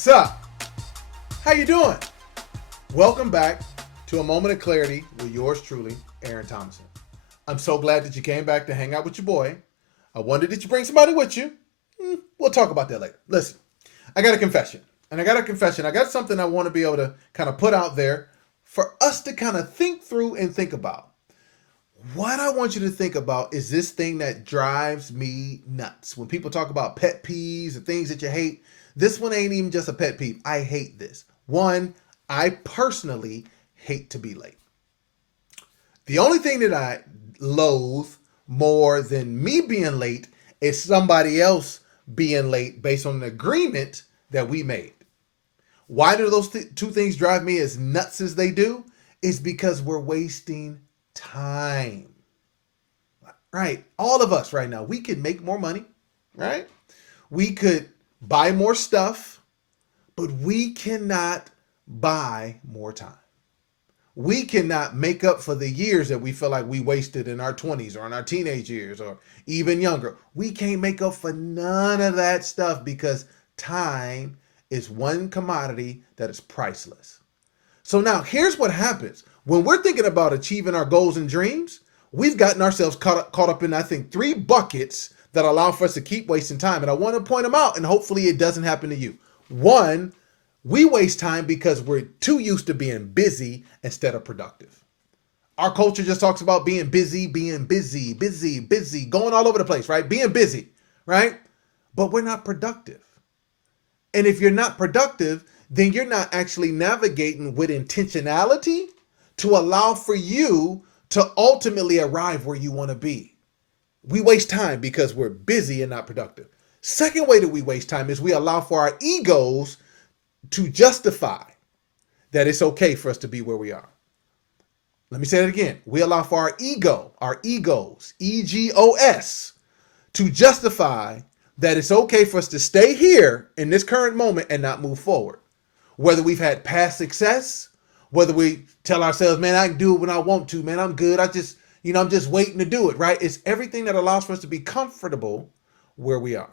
What's up? How you doing? Welcome back to A Moment of Clarity with yours truly, Aaron Thomason. I'm so glad that you came back to hang out with your boy. I wondered, did you bring somebody with you? We'll talk about that later. Listen, I got a confession. I got something I want to be able to kind of put out there for us to kind of think through and think about. What I want you to think about is this thing that drives me nuts. When people talk about pet peeves and things that you hate, this one ain't even just a pet peeve. I hate this. One, I personally hate to be late. The only thing that I loathe more than me being late is somebody else being late based on an agreement that we made. Why do those two things drive me as nuts as they do? Is because we're wasting time. Right? All of us right now, we could make more money, right? We could buy more stuff, but we cannot buy more time. We cannot make up for the years that we feel like we wasted in our 20s or in our teenage years or even younger. We can't make up for none of that stuff because time is one commodity that is priceless. So now here's what happens. When we're thinking about achieving our goals and dreams, we've gotten ourselves caught up in, I think, 3 buckets that allow for us to keep wasting time. And I want to point them out, and hopefully it doesn't happen to you. One, we waste time because we're too used to being busy instead of productive. Our culture just talks about being busy, going all over the place, right? Being busy, right? But we're not productive. And if you're not productive, then you're not actually navigating with intentionality to allow for you to ultimately arrive where you want to be. We waste time because we're busy and not productive. Second way that we waste time is we allow for our egos to justify that it's okay for us to be where we are. Let me say that again. We allow for our egos, E-G-O-S, to justify that it's okay for us to stay here in this current moment and not move forward. Whether we've had past success, whether we tell ourselves, man, I can do it when I want to, man, I'm good. I'm just waiting to do it, right? It's everything that allows for us to be comfortable where we are.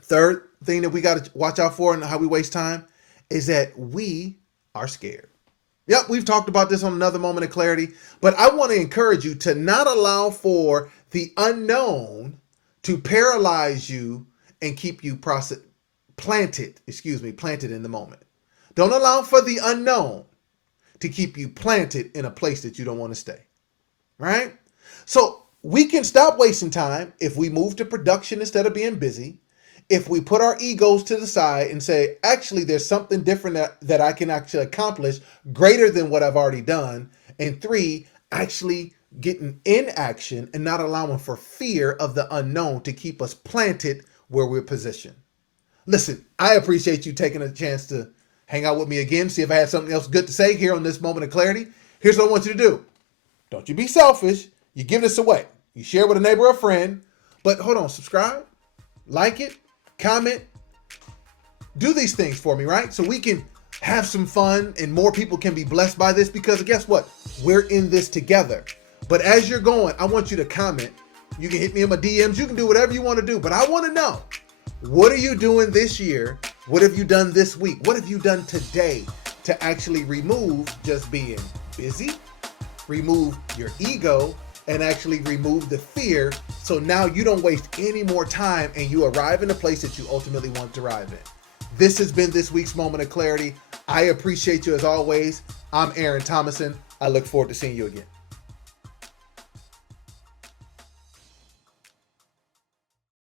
Third thing that we got to watch out for and how we waste time is that we are scared. Yep, we've talked about this on Another Moment of Clarity, but I want to encourage you to not allow for the unknown to paralyze you and keep you planted in the moment. Don't allow for the unknown to keep you planted in a place that you don't want to stay, right? So we can stop wasting time if we move to production instead of being busy, if we put our egos to the side and say, actually, there's something different that I can actually accomplish greater than what I've already done. And 3, actually getting in action and not allowing for fear of the unknown to keep us planted where we're positioned. Listen, I appreciate you taking a chance to hang out with me again, see if I had something else good to say here on this Moment of Clarity. Here's what I want you to do. Don't you be selfish. You give this away. You share with a neighbor or a friend. But hold on, subscribe, like it, comment. Do these things for me, right? So we can have some fun and more people can be blessed by this because guess what? We're in this together. But as you're going, I want you to comment. You can hit me in my DMs. You can do whatever you want to do. But I want to know, what are you doing this year? What have you done this week? What have you done today to actually remove just being busy, remove your ego, and actually remove the fear so now you don't waste any more time and you arrive in the place that you ultimately want to arrive in. This has been this week's Moment of Clarity. I appreciate you as always. I'm Aaron Thomason. I look forward to seeing you again.